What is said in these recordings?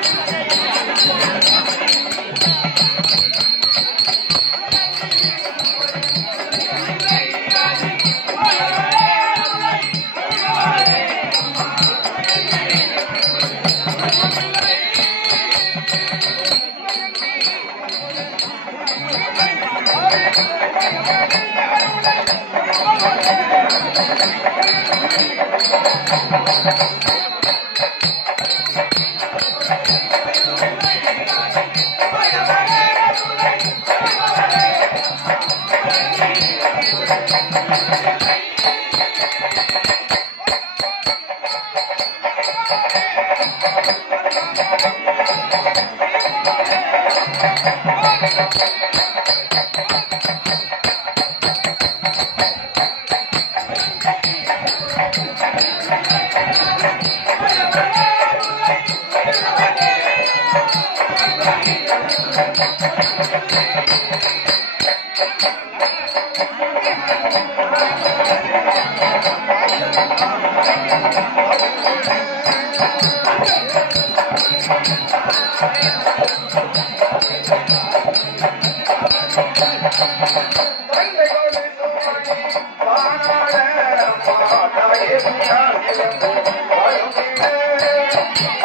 Thank you.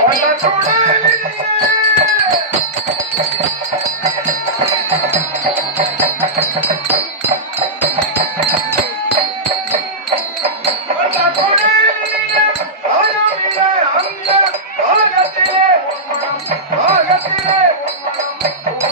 மஞ்சள் குங்குமத்தில்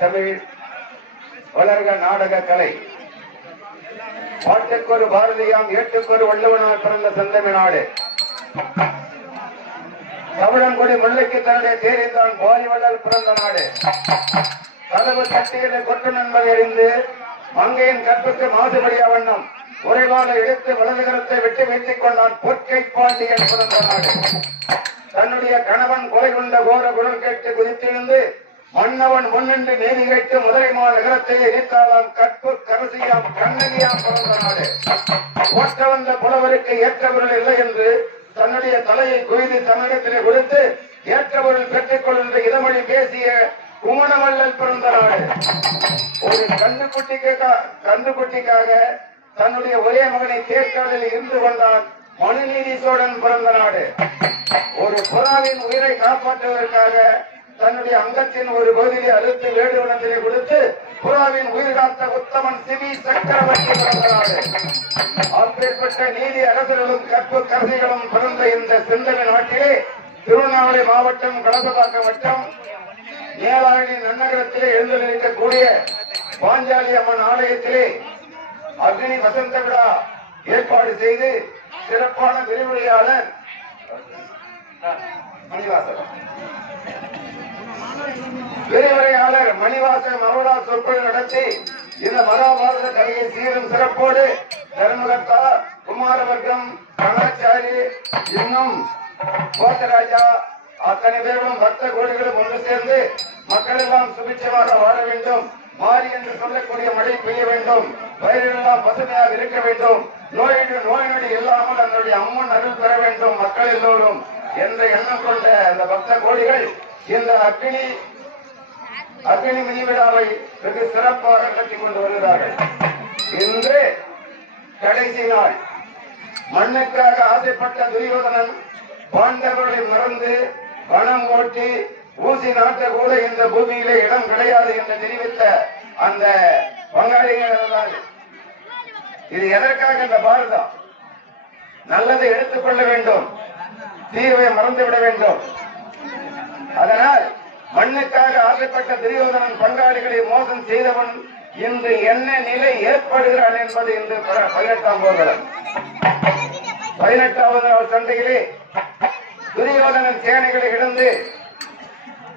தமிழ் வளர்க நாடக கலை பாட்டுக்கொரு பாரதியாம் ஏட்டுக்கொரு வள்ளுவனால் பிறந்த சந்தமி நாடு. தமிழங்குடி முல்லைக்கு தன்னுடைய தேரிந்தான் பாலிவள்ளல் பிறந்த நாடு. கதவு தட்டியதை கொட்டும் என்பதை அறிந்து மங்கையின் கற்புக்கு மாசுபடிய வண்ணம் உறைவால இழுத்து வலதுகரத்தை விட்டு வைத்துக் கொண்டான் பொற்கை பாண்டியன் பிறந்த நாடு. தன்னுடைய கணவன் கொலை கொண்ட கோர குரல் கேட்டு குதித்திருந்து மன்னவன் முன்னின்று நீதி கேட்டு முதலைமா மாநகரத்தை எரித்தாளாம் கற்பு கரசியாம் கண்ணகியாம் பிறந்த நாடு. ஓட்ட வந்த புலவருக்கு ஏற்றவர்கள் இல்லை என்று தன்னுடைய தலையை குவிந்து தன்னிடத்திலே கொடுத்து ஏற்றவர்கள் பெற்றுக் கொள்கின்ற இதமொழி பேசிய குமணவல்லல் பிறந்த நாடு. ஒரு கண்டுக்குட்டிக்கு கண்டுக்குட்டிக்காக தன்னுடைய ஒரே மகனை தேர்காலில் இருந்து கொண்டான் மனுநீதி சோழன் பிறந்த நாடு. ஒரு புறாவின் உயிரை காப்பாற்றுவதற்காக தன்னுடைய அங்கத்தின் ஒரு பகுதியை அழுத்து வேடுவனத்திலே கொடுத்து புறாவின் உயிர் காத்த உத்தமன் சிவி சக்கரவர்த்தி பிறந்த நாடு அப்பேற்பட்ட நீதி அரசர்களும் கற்பு கருதிகளும் பிறந்த இந்த சிந்தனை நாட்டிலே திருவண்ணாமலை மாவட்டம் கலசபாக்கம் வட்டம் ஏழாயிரத்தி நன்னகரத்திலே எழுந்திருக்கக்கூடிய பாஞ்சாலி அம்மன் ஆலயத்திலே அக்னி வசந்த விழா ஏற்பாடு செய்து சிறப்பான விரிவுரையாளர் மணிவாசன். விரிவுரையாளர் மணிவாசன் அருளா சொற்பொழி நடத்தி இந்த மகாபாரத கலையை சீரும் சிறப்போடு தர்மகர்த்தா குமாரவர்க்கம் கணாச்சாரி இன்னும் கோத்தராஜா அத்தனை பேரும் பக்த கோடிகளும் ஒன்று சேர்ந்து மக்களெல்லாம் சுபிட்சமாக வாழ வேண்டும். மாறி என்று சொல்லக்கூடிய மழை பெய்ய வேண்டும். வயிறெல்லாம் பசுமையாக இருக்க வேண்டும். நோயிடு நோய் நொடி இல்லாமல் அதனுடைய அம்மன் அருள் பெற வேண்டும் மக்கள் எல்லோரும். என்ற எண்ணம் கொண்ட அந்த பக்த கோடிகள் இந்த அக்னி அக்னி மிதிவிழாவை வெகு சிறப்பாக கட்டி கொண்டு வருகிறார்கள். இன்று கடைசி நாள். மண்ணுக்காக ஆசைப்பட்ட துரியோதனன் பாண்டவர்களை மறந்து பணம் ஓட்டி ஊசி நாட்ட கூட இந்த பூமியிலே இடம் கிடையாது என்று தெரிவித்த அந்த பங்காளிகள் இது எதற்காக இந்த பாரதம்? நல்லதை எடுத்துக்கொள்ள வேண்டும். தீவை மறந்துவிட வேண்டும். அதனால் மண்ணுக்காக ஆசைப்பட்ட துரியோதனன் பங்காளிகளை மோசம் செய்தவன் இன்று என்ன நிலை ஏற்படுகிறான் என்பது இன்று பதினெட்டாம் போகிறது பதினெட்டாவது நாள் சண்டையிலே துரியோதனன் சேனைகளை இழந்து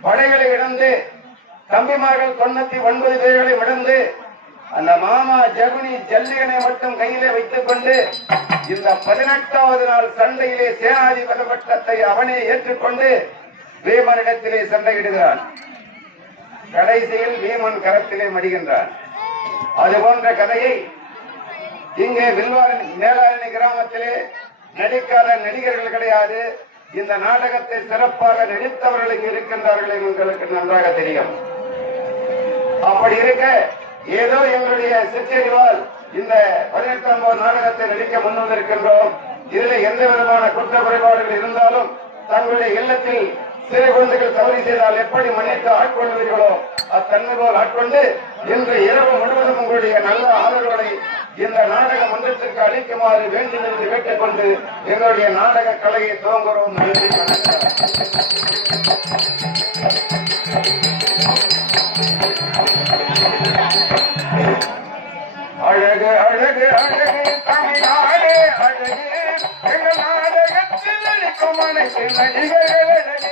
படைகளை இழந்து தம்பிமார்கள் தொண்ணூத்தி ஒன்பது பேர்களை விழுந்து அந்த மாமா ஜகுனி ஜல்லியனை மட்டும் கையிலே வைத்துக் கொண்டு இந்த பதினெட்டாவது நாள் சண்டையிலே சேனாதிபதி பட்டத்தை அவனே ஏற்றுக்கொண்டு பீமனிடத்திலே சண்டையிடுகிறான் கடைசியில் பீமன் கரத்திலே மடிகின்றான். அது போன்ற கதையை இங்கே வில்வாரணி மேலாரணி கிராமத்திலே நடிக்காத நடிகர்கள் கிடையாது. இந்த நாடகத்தை சிறப்பாக நடித்தவர்கள் இங்கு இருக்கின்றார்கள் உங்களுக்கு நன்றாக தெரியும். அப்படி இருக்க ஏதோ எங்களுடைய சிற்றறிவால் இந்த பதினெட்டாம் நாடகத்தை நடிக்க முன் வந்திருக்கின்றோம் இதில் எந்த விதமான குற்ற குறைபாடுகள் இருந்தாலும் தங்களுடைய இல்லத்தில் சிறு குழந்தைகள் தவறு செய்தால் எப்படி மன்னித்து ஆட்கொள்வீர்களோ அத்தன்மை போல் ஆட்கொண்டு இன்று இரவு முழுவதும் உங்களுடைய நல்ல ஆதரவுகளை இந்த நாடக மன்றத்திற்கு அளிக்குமாறு வேண்டும் என்று கேட்டுக்கொண்டு எங்களுடைய நாடக கலையை துவங்குகிறோம் நன்றி அழகு அழகு அழகு தமிழ்நாடு அழகு. எங்கள் நாடகத்தில் அளிக்கும் அனைத்து நடிகர்கள் அழகு.